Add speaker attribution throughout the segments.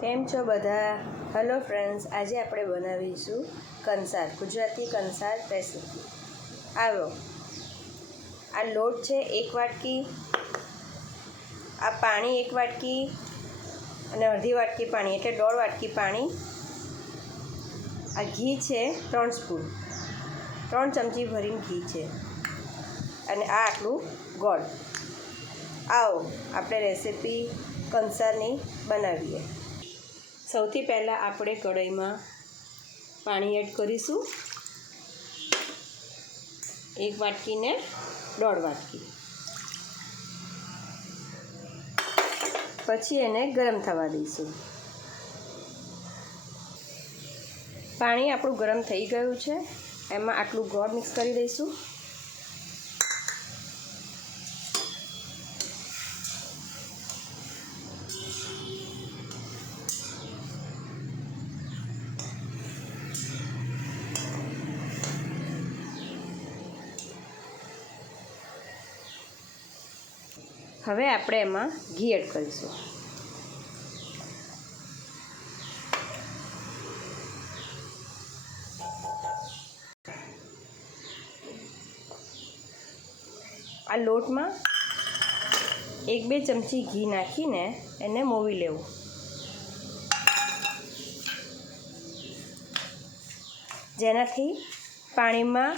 Speaker 1: કેમ છો બધા? હેલો ફ્રેન્ડ્સ આજે આપણે બનાવીશું કંસાર, ગુજરાતી કંસાર રેસીપી આવો. આ લોટ છે એક વાટકી, આ પાણી એક વાટકી અને અડધી વાટકી પાણી એટલે દોઢ વાટકી પાણી. આ ઘી છે ત્રણ સ્પૂન. ત્રણ ચમચી ભરીને ઘી છે. અને આ આટલું ગોળ. આવો, આપણે રેસીપી કંસારની બનાવીએ. સૌથી પહેલાં આપણે કઢાઈમાં પાણી એડ કરીશું. એક વાટકીને દોઢ વાટકી. પછી એને ગરમ થવા દઈશું. પાણી આપણું ગરમ થઈ ગયું છે. એમાં આટલું ગોળ મિક્સ કરી દઈશું. હવે આપણે એમાં ઘી એડ કરીશું. આ લોટમાં એક બે ચમચી ઘી નાખીને એને મોવી લેવું. જેનાથી પાણીમાં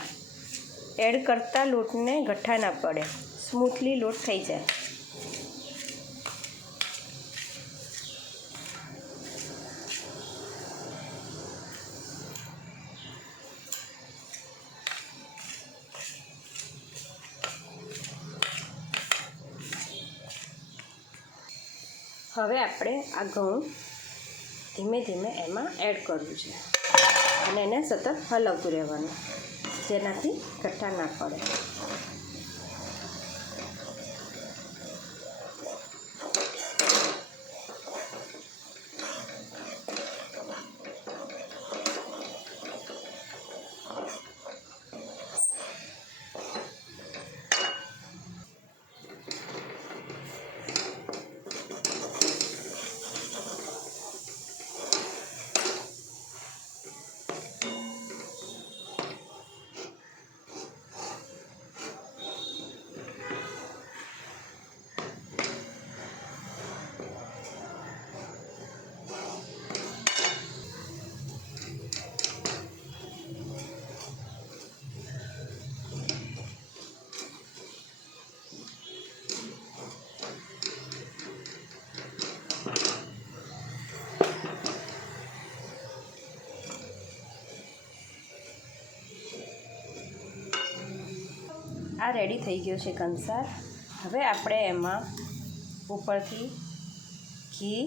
Speaker 1: એડ કરતા લોટને ગઠ્ઠા ના પડે. સ્મૂથલી લોટ થઈ જાય. હવે આપણે આ ઘઉં ધીમે ધીમે એમાં એડ કરવું છે. અને એને સતત હલાવતું રહેવાનું, જેનાથી કઠ્ઠા ના પડે. આ રેડી થઈ ગયો છે કંસાર. હવે આપણે એમાં ઉપરથી ઘી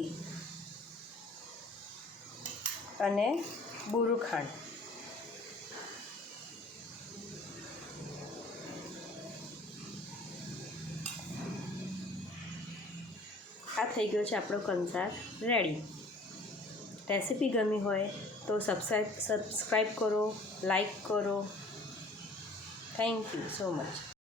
Speaker 1: અને બુરું ખાંડ આ થઈ ગયો છે આપણો કંસાર રેડી રેસીપી ગમી હોય તો સબસ્ક્રાઈબ સબસ્ક્રાઈબ કરો લાઈક કરો Thank you so much.